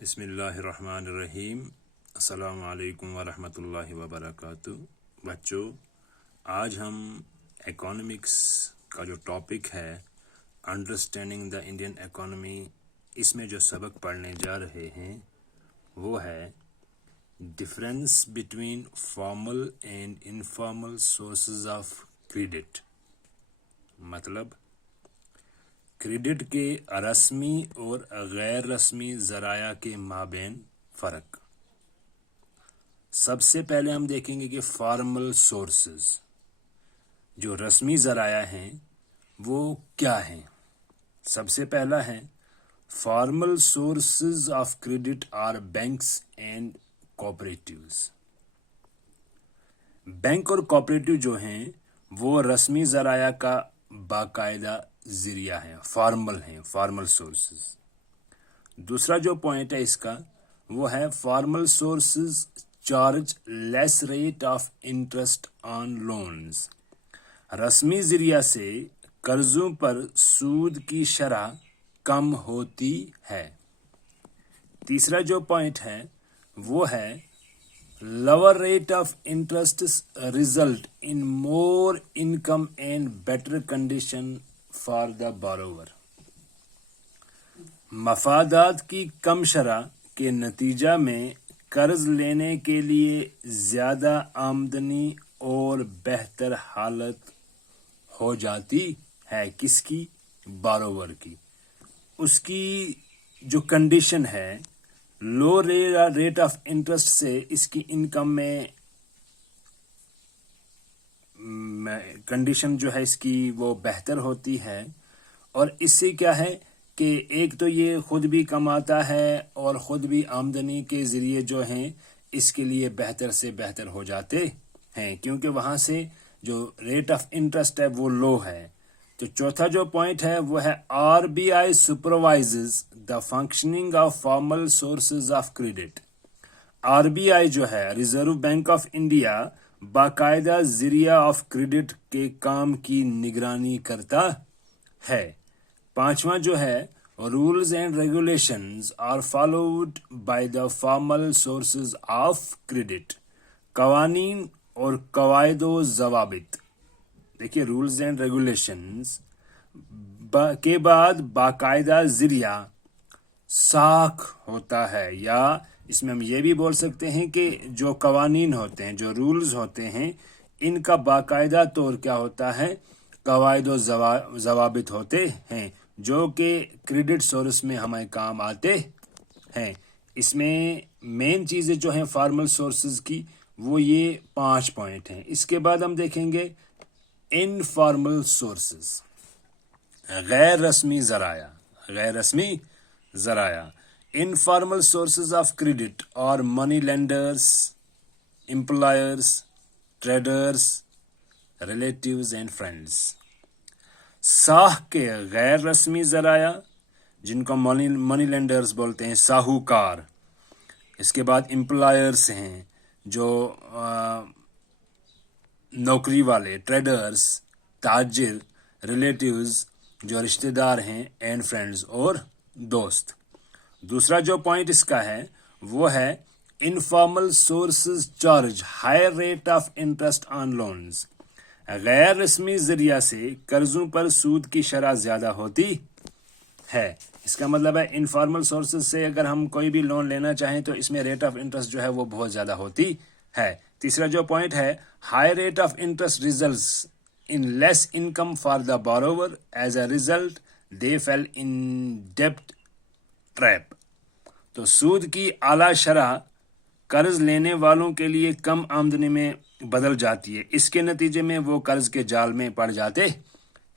بسم اللہ الرحمن الرحیم۔ السلام علیکم ورحمۃ اللہ وبرکاتہ۔ بچوں، آج ہم اکانومکس کا جو ٹاپک ہے انڈرسٹینڈنگ دا انڈین اکانومی، اس میں جو سبق پڑھنے جا رہے ہیں وہ ہے difference between formal and informal sources of credit, مطلب کریڈٹ کے رسمی اور غیر رسمی ذرائع کے مابین فرق۔ سب سے پہلے ہم دیکھیں گے کہ فارمل سورسز، جو رسمی ذرائع ہیں وہ کیا ہیں۔ سب سے پہلا ہے formal sources of credit are banks and cooperatives. Bank اور کوآپریٹیو جو ہیں وہ رسمی ذرائع کا باقاعدہ ذریعہ ہیں، فارمل سورسز۔ دوسرا جو پوائنٹ ہے اس کا وہ ہے formal sources charge less rate of interest on loans. رسمی ذریعہ سے قرضوں پر سود کی شرح کم ہوتی ہے۔ تیسرا جو پوائنٹ ہے وہ ہے lower rate of interests result in more income and better condition for the borrower۔ مفادات کی کم شرح کے نتیجہ میں قرض لینے کے لیے زیادہ آمدنی اور بہتر حالت ہو جاتی ہے۔ کس کی؟ بارور کی۔ اس کی جو کنڈیشن ہے لو ریٹ آف انٹرسٹ سے اس کی انکم میں کنڈیشن جو ہے اس کی وہ بہتر ہوتی ہے، اور اس سے کیا ہے کہ ایک تو یہ خود بھی کماتا ہے اور خود بھی آمدنی کے ذریعے جو ہیں اس کے لیے بہتر سے بہتر ہو جاتے ہیں، کیونکہ وہاں سے جو ریٹ آف انٹرسٹ ہے وہ لو ہے۔ تو چوتھا جو پوائنٹ ہے وہ ہے R B I supervises the functioning of formal sources of credit. R B I جو ہے ریزرو بینک آف انڈیا باقاعدہ ذریعہ آف کریڈٹ کے کام کی نگرانی کرتا ہے۔ پانچواں جو ہے rules and regulations are followed by the formal sources of credit. قوانین اور قواعد و ضوابط، دیکھیے رولز اینڈ ریگولیشنز کے بعد باقاعدہ ذریعہ ساکھ ہوتا ہے، یا اس میں ہم یہ بھی بول سکتے ہیں کہ جو قوانین ہوتے ہیں، جو رولز ہوتے ہیں، ان کا باقاعدہ طور کیا ہوتا ہے؟ قواعد و ضوابط ہوتے ہیں، جو کہ کریڈٹ سورس میں ہمیں کام آتے ہیں۔ اس میں مین چیزیں جو ہیں فارمل سورسز کی وہ یہ 5 پوائنٹ ہیں۔ اس کے بعد ہم دیکھیں گے انفارمل سورسز، غیر رسمی ذرائع۔ انفارمل سورسز آف کریڈٹ اور money lenders, employers, traders, relatives and friends. ساکھ کے غیر رسمی ذرائع جن کو منی لینڈرز بولتے ہیں، ساہوکار۔ اس کے بعد امپلائرز ہیں جو نوکری والے، ٹریڈرز تاجر، ریلیٹیوز جو رشتہ دار ہیں، اینڈ فرینڈز اور دوست۔ دوسرا جو پوائنٹ اس کا ہے وہ ہے informal sources charge higher rate of interest on loans. غیر رسمی ذریعہ سے قرضوں پر سود کی شرح زیادہ ہوتی ہے۔ اس کا مطلب ہے انفارمل سورسز سے اگر ہم کوئی بھی لون لینا چاہیں تو اس میں ریٹ آف انٹرسٹ جو ہے وہ بہت زیادہ ہوتی ہے۔ تیسرا جو پوائنٹ ہے high rate of interest results in less income for the borrower, as a result they fell in ڈیبٹ ٹریپ۔ تو سود کی اعلیٰ شرح قرض لینے والوں کے لیے کم آمدنی میں بدل جاتی ہے، اس کے نتیجے میں وہ قرض کے جال میں پڑ جاتے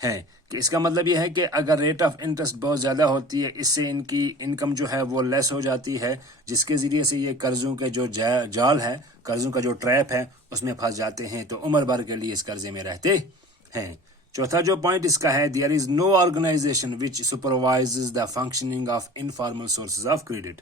ہیں۔ کہ اس کا مطلب یہ ہے کہ اگر ریٹ آف انٹرسٹ بہت زیادہ ہوتی ہے، اس سے ان کی انکم جو ہے وہ لیس ہو جاتی ہے، جس کے ذریعے سے یہ قرضوں کے جو جال ہے، قرضوں کا جو ٹریپ ہے، اس میں پھنس جاتے ہیں، تو عمر بھر کے لیے اس قرضے میں رہتے ہیں۔ چوتھا جو پوائنٹ اس کا ہے there is no organisation which supervises the functioning of informal sources of credit.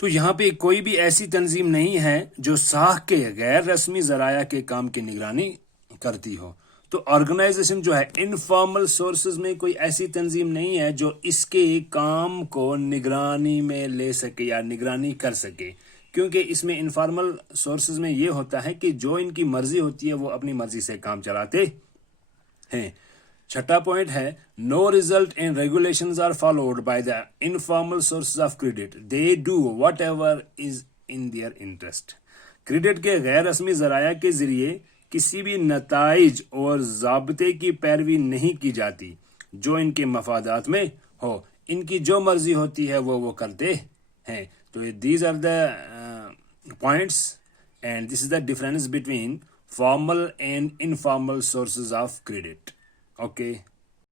تو یہاں پہ کوئی بھی ایسی تنظیم نہیں ہے جو ساکھ کے غیر رسمی ذرائع کے کام کی نگرانی کرتی ہو۔ تو آرگنائزیشن جو ہے انفارمل سورسز میں کوئی ایسی تنظیم نہیں ہے جو اس کے کام کو نگرانی میں لے سکے یا نگرانی کر سکے، کیونکہ اس میں انفارمل سورسز میں یہ ہوتا ہے کہ جو ان کی مرضی ہوتی ہے وہ اپنی مرضی سے کام چلاتے ہیں۔ چھٹا پوائنٹ ہے no result and regulations are followed by the informal sources of credit, they do whatever is in their interest. Credit کے غیر رسمی ذرائع کے ذریعے کسی بھی نتائج اور ضابطے کی پیروی نہیں کی جاتی جو ان کے مفادات میں ہو، ان کی جو مرضی ہوتی ہے وہ کرتے ہیں۔ تو these are the points and this is the difference between formal and informal sources of credit. Okay